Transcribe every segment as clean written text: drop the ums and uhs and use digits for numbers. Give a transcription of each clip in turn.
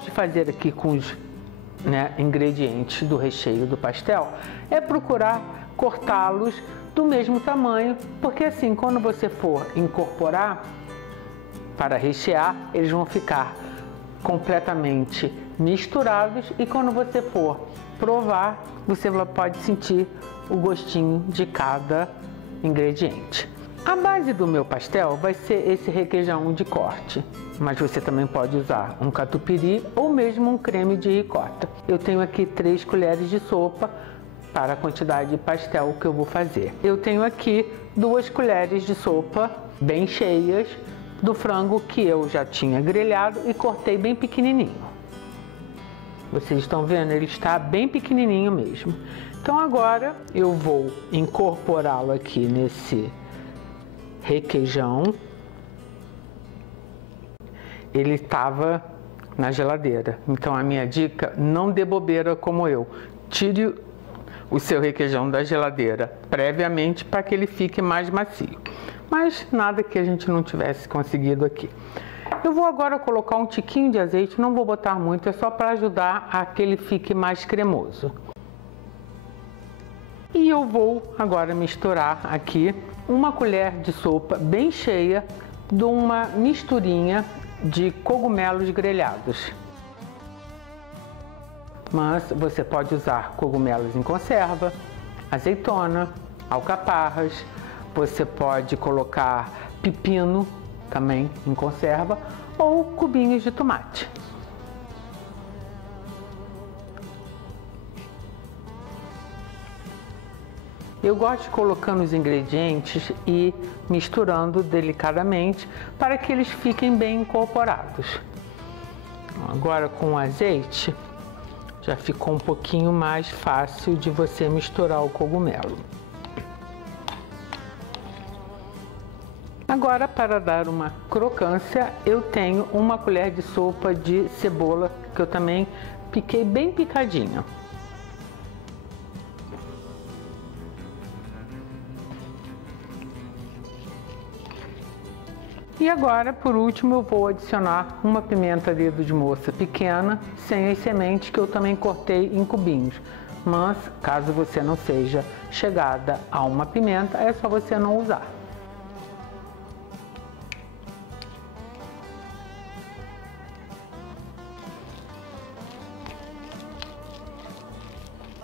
De fazer aqui com os ingredientes do recheio do pastel é procurar cortá-los do mesmo tamanho, porque assim, quando você for incorporar para rechear, eles vão ficar completamente misturados e quando você for provar, você pode sentir o gostinho de cada ingrediente. A base do meu pastel vai ser esse requeijão de corte, mas você também pode usar um catupiry ou mesmo um creme de ricota. Eu tenho aqui 3 colheres de sopa para a quantidade de pastel que eu vou fazer. Eu tenho aqui 2 colheres de sopa bem cheias do frango que eu já tinha grelhado e cortei bem pequenininho. Vocês estão vendo? Ele está bem pequenininho mesmo. Então agora eu vou incorporá-lo aqui nesse requeijão. Ele estava na geladeira, então a minha dica: não dê bobeira como eu. Tire o seu requeijão da geladeira previamente para que ele fique mais macio. Mas nada que a gente não tivesse conseguido aqui. Eu vou agora colocar um tiquinho de azeite, não vou botar muito, é só para ajudar a que ele fique mais cremoso. E eu vou agora misturar aqui uma colher de sopa bem cheia de uma misturinha de cogumelos grelhados. Mas você pode usar cogumelos em conserva, azeitona, alcaparras, você pode colocar pepino também em conserva ou cubinhos de tomate. Eu gosto de colocando os ingredientes e misturando delicadamente para que eles fiquem bem incorporados. Agora com o azeite já ficou um pouquinho mais fácil de você misturar o cogumelo. Agora, para dar uma crocância, eu tenho uma colher de sopa de cebola que eu também piquei bem picadinha. E agora, por último, eu vou adicionar uma pimenta dedo de moça pequena, sem as sementes, que eu também cortei em cubinhos. Mas, caso você não seja chegada a uma pimenta, é só você não usar.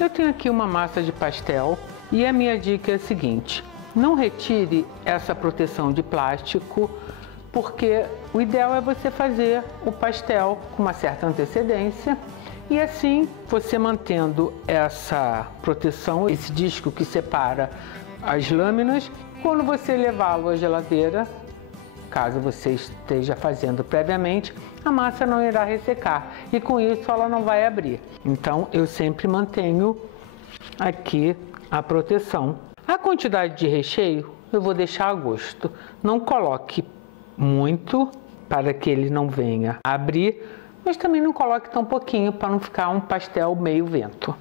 Eu tenho aqui uma massa de pastel e a minha dica é a seguinte: não retire essa proteção de plástico, porque o ideal é você fazer o pastel com uma certa antecedência e assim você mantendo essa proteção, esse disco que separa as lâminas, quando você levá-lo à geladeira, caso você esteja fazendo previamente, a massa não irá ressecar e com isso ela não vai abrir. Então eu sempre mantenho aqui a proteção. A quantidade de recheio eu vou deixar a gosto. Não coloque muito para que ele não venha abrir, mas também não coloque tão pouquinho para não ficar um pastel meio vento.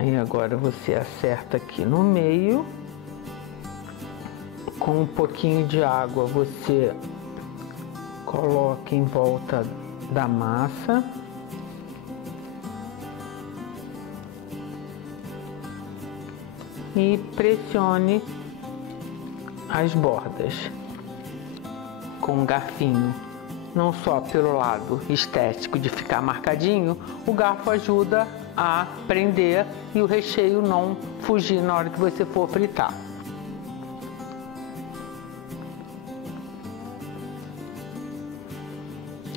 E agora você acerta aqui no meio. Com um pouquinho de água você coloca em volta da massa. E pressione as bordas com um garfinho. Não só pelo lado estético de ficar marcadinho, o garfo ajuda a prender e o recheio não fugir na hora que você for fritar.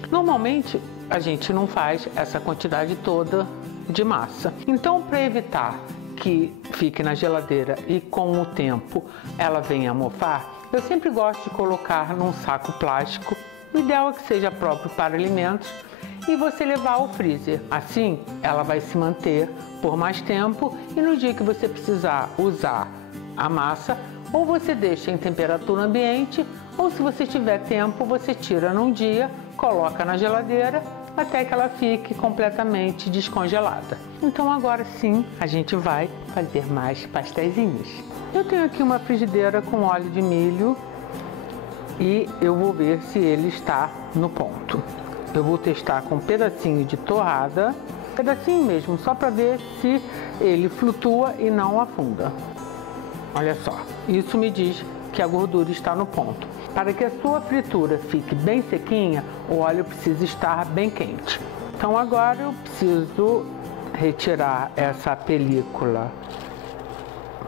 Normalmente a gente não faz essa quantidade toda de massa. Então, para evitar que fique na geladeira e com o tempo ela venha a mofar, eu sempre gosto de colocar num saco plástico. O ideal é que seja próprio para alimentos e você levar ao freezer. Assim ela vai se manter por mais tempo e no dia que você precisar usar a massa, ou você deixa em temperatura ambiente, ou se você tiver tempo, você tira num dia, coloca na geladeira até que ela fique completamente descongelada. Então agora sim, a gente vai fazer mais pastéisinhos. Eu tenho aqui uma frigideira com óleo de milho e eu vou ver se ele está no ponto. Eu vou testar com um pedacinho de torrada, pedacinho mesmo, só para ver se ele flutua e não afunda. Olha só, isso me diz que a gordura está no ponto. Para que a sua fritura fique bem sequinha, o óleo precisa estar bem quente. Então agora eu preciso retirar essa película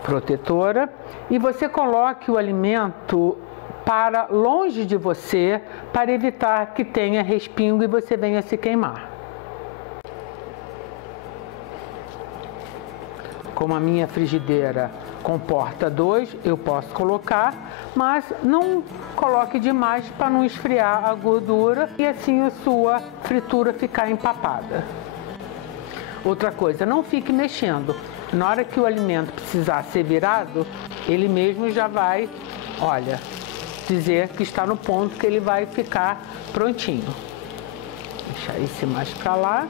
protetora e você coloque o alimento para longe de você para evitar que tenha respingo e você venha se queimar. Como a minha frigideira comporta 2, eu posso colocar, mas não coloque demais para não esfriar a gordura e assim a sua fritura ficar empapada. Outra coisa, não fique mexendo. Na hora que o alimento precisar ser virado, ele mesmo já vai, olha, dizer que está no ponto que ele vai ficar prontinho. Deixar esse mais para lá.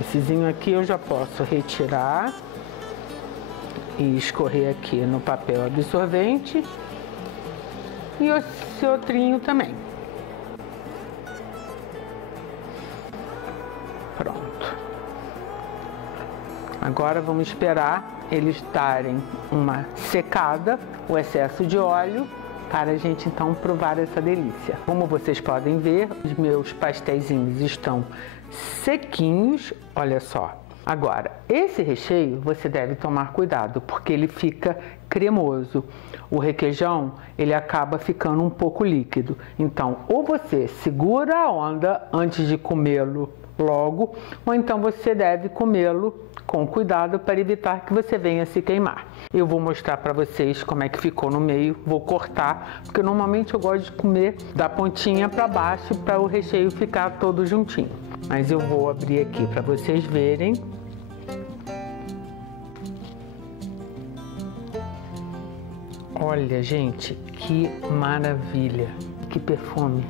Essezinho aqui eu já posso retirar e escorrer aqui no papel absorvente e esse outrinho também. Pronto. Agora vamos esperar eles darem uma secada, o excesso de óleo, para a gente então provar essa delícia. Como vocês podem ver, os meus pastéisinhos estão sequinhos, olha só. Agora, esse recheio você deve tomar cuidado, porque ele fica cremoso. O requeijão, ele acaba ficando um pouco líquido. Então, ou você segura a onda antes de comê-lo logo, ou então você deve comê-lo com cuidado para evitar que você venha se queimar. Eu vou mostrar para vocês como é que ficou no meio, vou cortar, porque normalmente eu gosto de comer da pontinha para baixo para o recheio ficar todo juntinho. Mas eu vou abrir aqui para vocês verem. Olha, gente, que maravilha, que perfume.